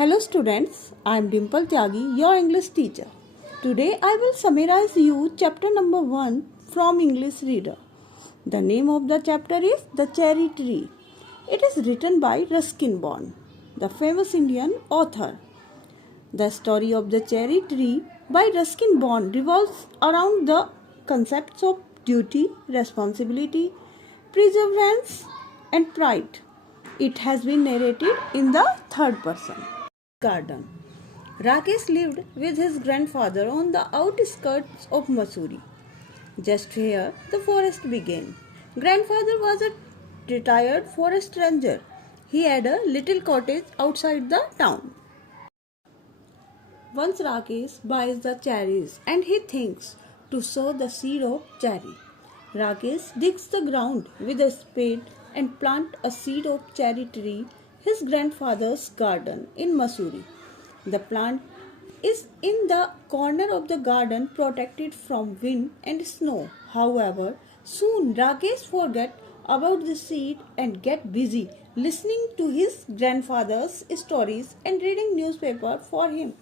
Hello students, I am Dimple Tyagi, your English teacher. Today I will summarize you chapter number 1 from English Reader. The name of the chapter is The Cherry Tree. It is written by Ruskin Bond, the famous Indian author. The story of the cherry tree by Ruskin Bond revolves around the concepts of duty, responsibility, perseverance and pride. It has been narrated in the third person. Garden. Rakesh lived with his grandfather on the outskirts of Mussoorie. Just here, the forest began. Grandfather was a retired forest ranger. He had a little cottage outside the town. Once Rakesh buys the cherries and he thinks to sow the seed of cherry. Rakesh digs the ground with a spade and plant a seed of cherry tree his grandfather's garden in Mussoorie. The plant is in the corner of the garden protected from wind and snow. However, soon Rakesh forget about the seed and get busy listening to his grandfather's stories and reading newspaper for him.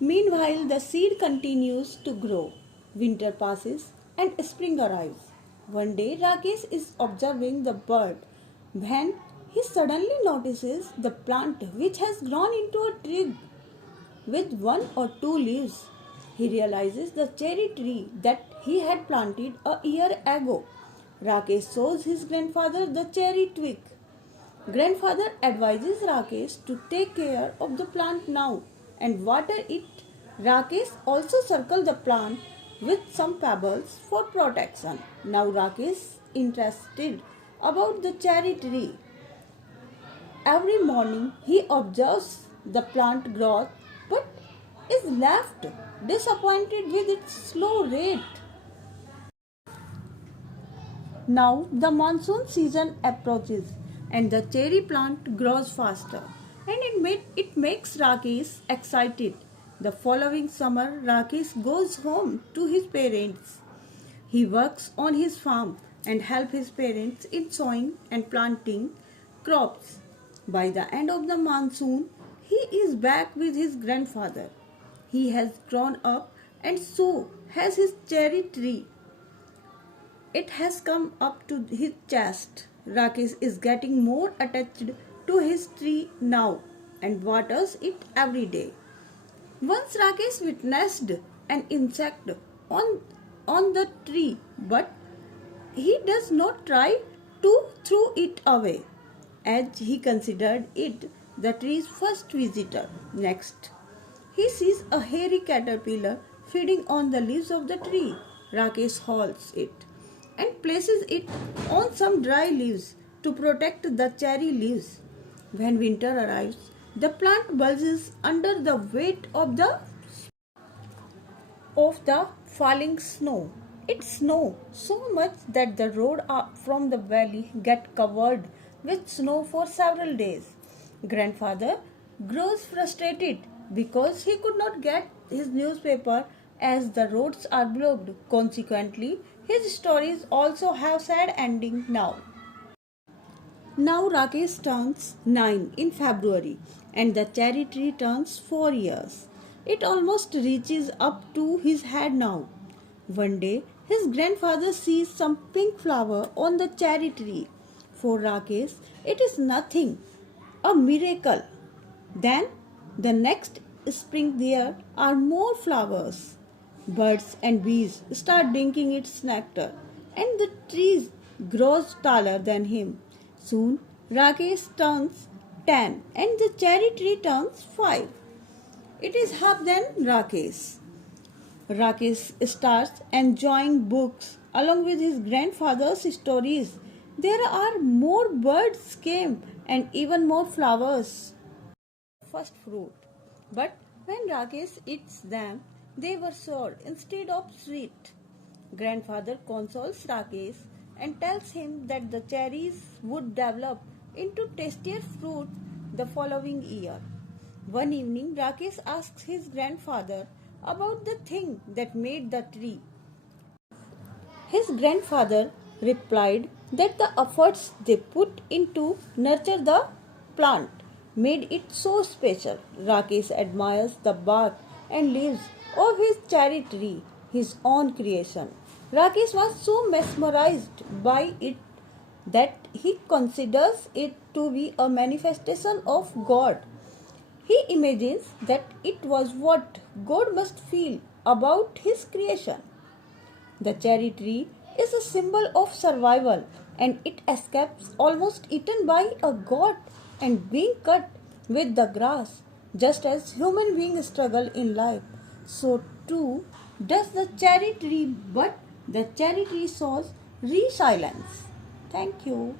Meanwhile, the seed continues to grow. Winter passes and spring arrives. One day, Rakesh is observing the bird when he suddenly notices the plant which has grown into a tree with one or two leaves. He realizes the cherry tree that he had planted a year ago. Rakesh shows his grandfather the cherry twig. Grandfather advises Rakesh to take care of the plant now and water it. Rakesh also circle the plant with some pebbles for protection. Now Rakesh is interested about the cherry tree. Every morning he observes the plant growth but is left disappointed with its slow rate. Now the monsoon season approaches and the cherry plant grows faster and it makes Rakesh excited. The following summer, Rakesh goes home to his parents. He works on his farm and helps his parents in sowing and planting crops. By the end of the monsoon, he is back with his grandfather. He has grown up and so has his cherry tree. It has come up to his chest. Rakesh is getting more attached to his tree now and waters it every day. Once Rakesh witnessed an insect on the tree, but he does not try to throw it away, as he considered it the tree's first visitor. Next, he sees a hairy caterpillar feeding on the leaves of the tree. Rakesh hauls it and places it on some dry leaves to protect the cherry leaves. When winter arrives, the plant bulges under the weight of the falling snow. It snows so much that the road up from the valley get covered with snow for several days. Grandfather grows frustrated because he could not get his newspaper as the roads are blocked. Consequently, his stories also have sad ending now. Now Rakesh turns 9 in February and the cherry tree turns 4 years. It almost reaches up to his head now. One day, his grandfather sees some pink flower on the cherry tree. For Rakesh, it is nothing, a miracle. Then, the next spring there are more flowers. Birds and bees start drinking its nectar and the tree grows taller than him. Soon, Rakesh turns 10 and the cherry tree turns 5. It is half than Rakesh. Rakesh starts enjoying books along with his grandfather's stories. There are more birds came and even more flowers. First fruit. But when Rakesh eats them, they were sour instead of sweet. Grandfather consoles Rakesh and tells him that the cherries would develop into tastier fruit the following year. One evening, Rakesh asks his grandfather about the thing that made the tree. His grandfather replied that the efforts they put into nurture the plant made it so special. Rakesh admires the bark and leaves of his cherry tree, his own creation. Rakesh was so mesmerized by it that he considers it to be a manifestation of God. He imagines that it was what God must feel about his creation. The cherry tree is a symbol of survival and it escapes almost eaten by a goat and being cut with the grass. Just as human beings struggle in life, so too does the cherry tree, but the cherry tree shows resilience. Thank you.